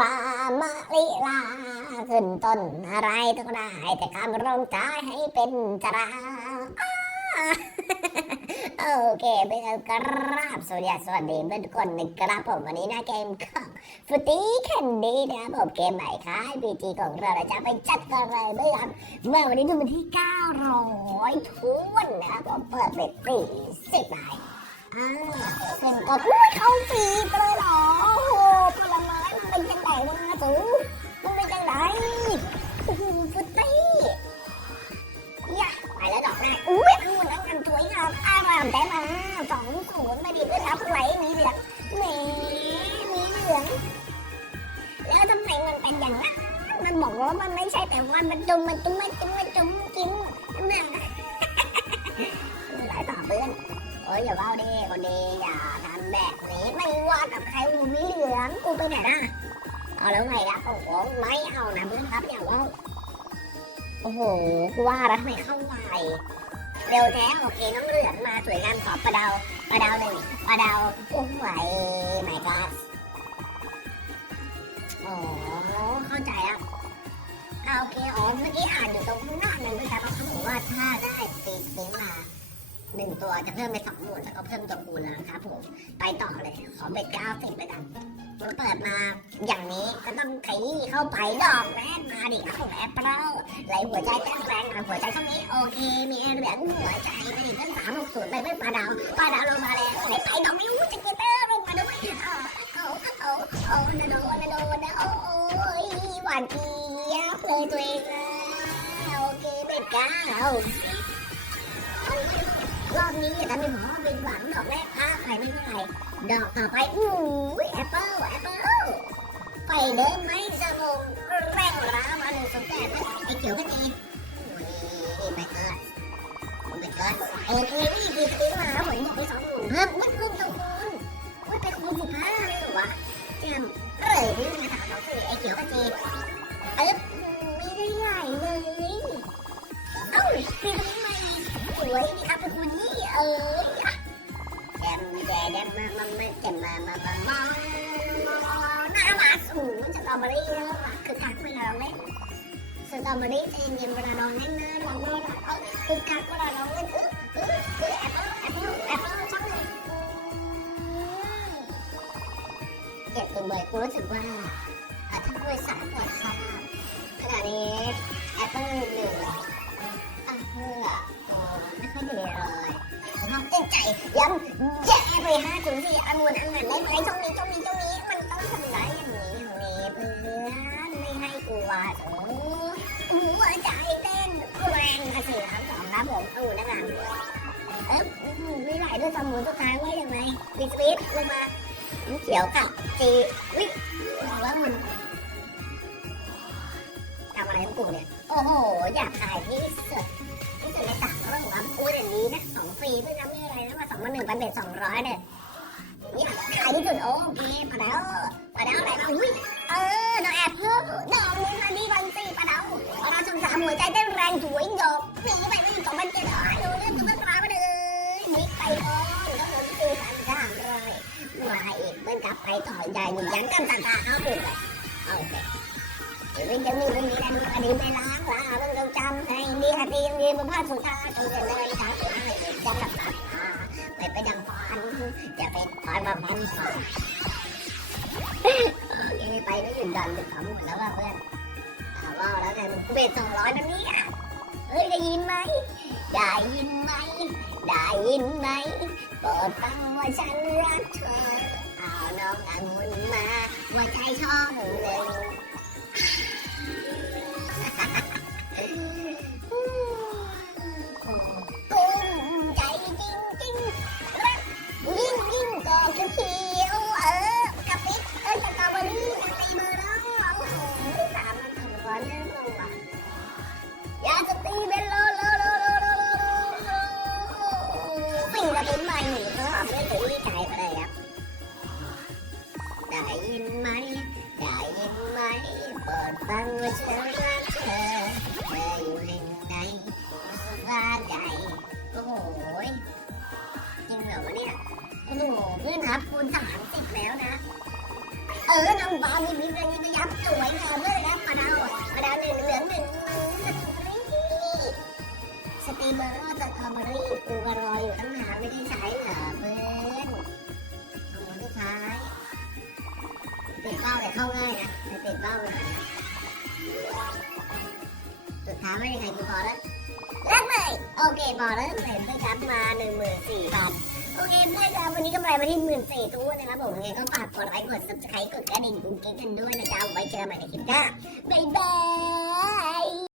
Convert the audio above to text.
ลามะลิลา ขึ้นต้นอะไรก็ได้แต่การร้องใจให้เป็นจราอ้โอเคเป็นการกราบสวัสดีสวัสดีเพื่อนทุกคนนะครับผมวันนี้นะเกมของฟุตี้แคนดี้นะครับผมเกมใหม่ค่ะพีจีของเราจะไปจัดกันเลยด้วยกันเมื่อวันนี้เป็นวันที่ 900ทุนนะครับผมเปิดเป็นปีสิบใบอ่าเป็นก็อุ้ยเข้าฟรีไปเลยหรอารามแต่มาสองศูนย์ไม่ดีด้วครับไหลมีเหลืองแหมมีเหลืองแล้วทำไมมันเป็นอย่างนั้นมันบอกว่ามันไม่ใช่แต่ว่ามันจุ่มมันจุ่มมันจุ่มมันจุ่มจริงนั่นหลายต่อเพื่อนโอ้ยอย่าว่าดิคนดีอย่าทำแบบนี้ไม่ว่ากับใครกูมีเหลืองกูไปไหนนะเอาแล้วไงครับโอ้โหไม่เอานะเพื่อนครับอย่าว่าโอ้โหกูว่าแล้วทำไมเข้าไว เร็วแท้โอเคน้องเหลืองมาสวยงามขอประดาวประดาวหนึ่งประดาวโอ้ไหวไม่กล้าอ๋อเข้าใจแล้วอ่าโอเคอ๋อเมื่อกี้อ่านอยู่ตรงหน้าหนึ่งนะครับเขาบอกว่าถ้าได้ตีตีมา หนึ่งตัวจะเพิ่มไปสองหมวดแล้วก็เพิ่มตัวคูณแล้วนะครับผมไปต่อเลยขอเป็นเก้าสิบไปกันมันเปิดมาอย่างนี้ก็ต้องขยี้เข้าไปดอกแรกมาดิครับผมแอปเปิลไหลหัวใจเต้นแรงหัวใจช่องนี้โอเค มีเหรียญหัวใจไปดิเพิ่มสามหกศูนย์ไปเพิ่มปลาดาวปลาดาวลงมาเลยไหลไปดอกไม่รู้จะกิเตอร์ลงมาด้วยเอาเอาเอาเอานโดนโดนโอ้ยหวานเจี๊ยบเลยตัวเองโอเคเป็นเก้า นี้อย่าทำให้ผมเป็นหวังดอกแรกอ้าไปไม่เท่าไหร่ดอกต่อไปอู้ยแอปเปิ้ลแอปเปิ้ลไปเดินไหมจะลงแรงร้ามาหนึ่งสองแปดไอ้เขียวก็ดีโอ้ยไม่เกินไม่เกินโอเคนี่คือที่มาผมบอกไปสองหมื่นเพิ่มไม่เพิ่มตัวคูณว่าไปคูณสิบห้าเลยเหรอวะจำเลยนี่นะคะเขาคือไอ้เขียวก็ดีเอ๊ะไม่ได้ใหญ่เลย เอ้าปีนี้มาสวยนี่ครับเป็นคนนี้เอ้ยแจมแจมมามามาแจมามามามาน้ามาสูงสตรอเบอรี่นะคือทักเวลาเล่นสตรอเบอรี่จะเย็นเวลาน้อนเล่นนะนอนเล่นเออคือทักเวลาน้องเล่นเออเออคือแอปเปิ้ลแอปเปิ้ลแอปเปิ้ลชอบเลยเจ็บตัวเบย์กูรู้สึกว่าถ้าคุยสามปวดซ้ำขณะนี้แอปเปิ้ลหนึ่ง ไม่ค่อดีเลยน้องเต้นใจย้ำแย่ไปห้าถึงสี่องุ่นอันไหนไม่ไหมช่องนี้ช่องนี้ช่องนี้มันต้องทำได้อย่างนี้อย่างนี้เพื่อนไม่ให้กลัวโอ้หัวใจเต้นแรงกระสือทั้งสองครับผมเอาหน้างานเอ๊ะมีหลด้วยสมุนสุดท้ายว่ย่างไรบิสวิตลงมาเขียวกับจีวิบอกว่ามันทำอะไรของกูเนี่ย อ้โห อยากขายที่สุดที่สุดในต่างโลกครับอุ้ยอย่างนี้นะสองฟรีด้วยนะไม่อะไรนะมาสองมาหนึ่งพันเบ็ดสองร้อยเนี่ยนี่ขายที่สุดโอเคปะเดาปะเดาอะไรมาอุ้ยเออดอกแอบเพิ่มดอกนี้มาดีวันสี่ปะเดาปะเดาชมสามหัวใจเต้นแรงสวยดอกหนีไปไม่ถึงสองพันเจ็ดร้อยดูเรื่องตุ๊กตาไปเลยมิกไปก่อนแล้วผมซื้อพันสามร้อยมาอีกเพื่อนกลับไปต่อใหญ่หนึ่งยันกันตาตาเอาไปเลยเอาไปชีวิตยังมีบุญมีแรงคดีไปล้างลาเรื่องเรา จำให้ดีคดียังมีบุญพลาสุดท้ายจนเป็นเลยสาวสุดท้าจะกลับมาไปไปดังฟันจะไปฟันมาฟันฟันยังไปไม่หยุดดันจะทำหมดแล้วว่าเพื่อนว่าแล้วกันเบ็ดสองร้อยมันนี้เฮ้ยได้ยินไหมได้ยินไหมได้ยินไหมโปรดฟังว่าฉันรักเธอเอาน้ององุ่นมามาใจช่องหนึ่ง ฟังว่าฉันรักเธอเธออยู่แห่งใดว่าใหญ่โอ้โหจริงเหรอวะเนี่ยโอ้โหเพื่อนครับคูณสามสิบแล้วนะ เออน้องบอลนี่มีเรื่องยับสวยงามเลยนะปลาดาวปลาดาวหนึ่งเหลืองหนึ่งสตรีเมอร์สตรอเบอรี่กูก็รออยู่ตั้งนานไม่ได้ใช้เหรอเพื่อนเอาหมดสุดท้ติดเป้าแต่เข้าง่ายนะแต่ติดเป้าเลย สุดท้ายไม่มีใครกูพอแล้วรักเลยโอเคพอแล้วเห็นไหมครับมาหนึ่งหมื่นสี่พันโอเคเพื่อนครับวันนี้กำไรมาที่หมื่นสี่ตู้นะครับผมยังไงก็ฝากกดไลค์กดซับสไครต์กดกระดิ่งกุ้งกิ๊งกันด้วยนะจ๊ะไว้เจอกันใหม่ในคลิปหน้าบ๊ายบาย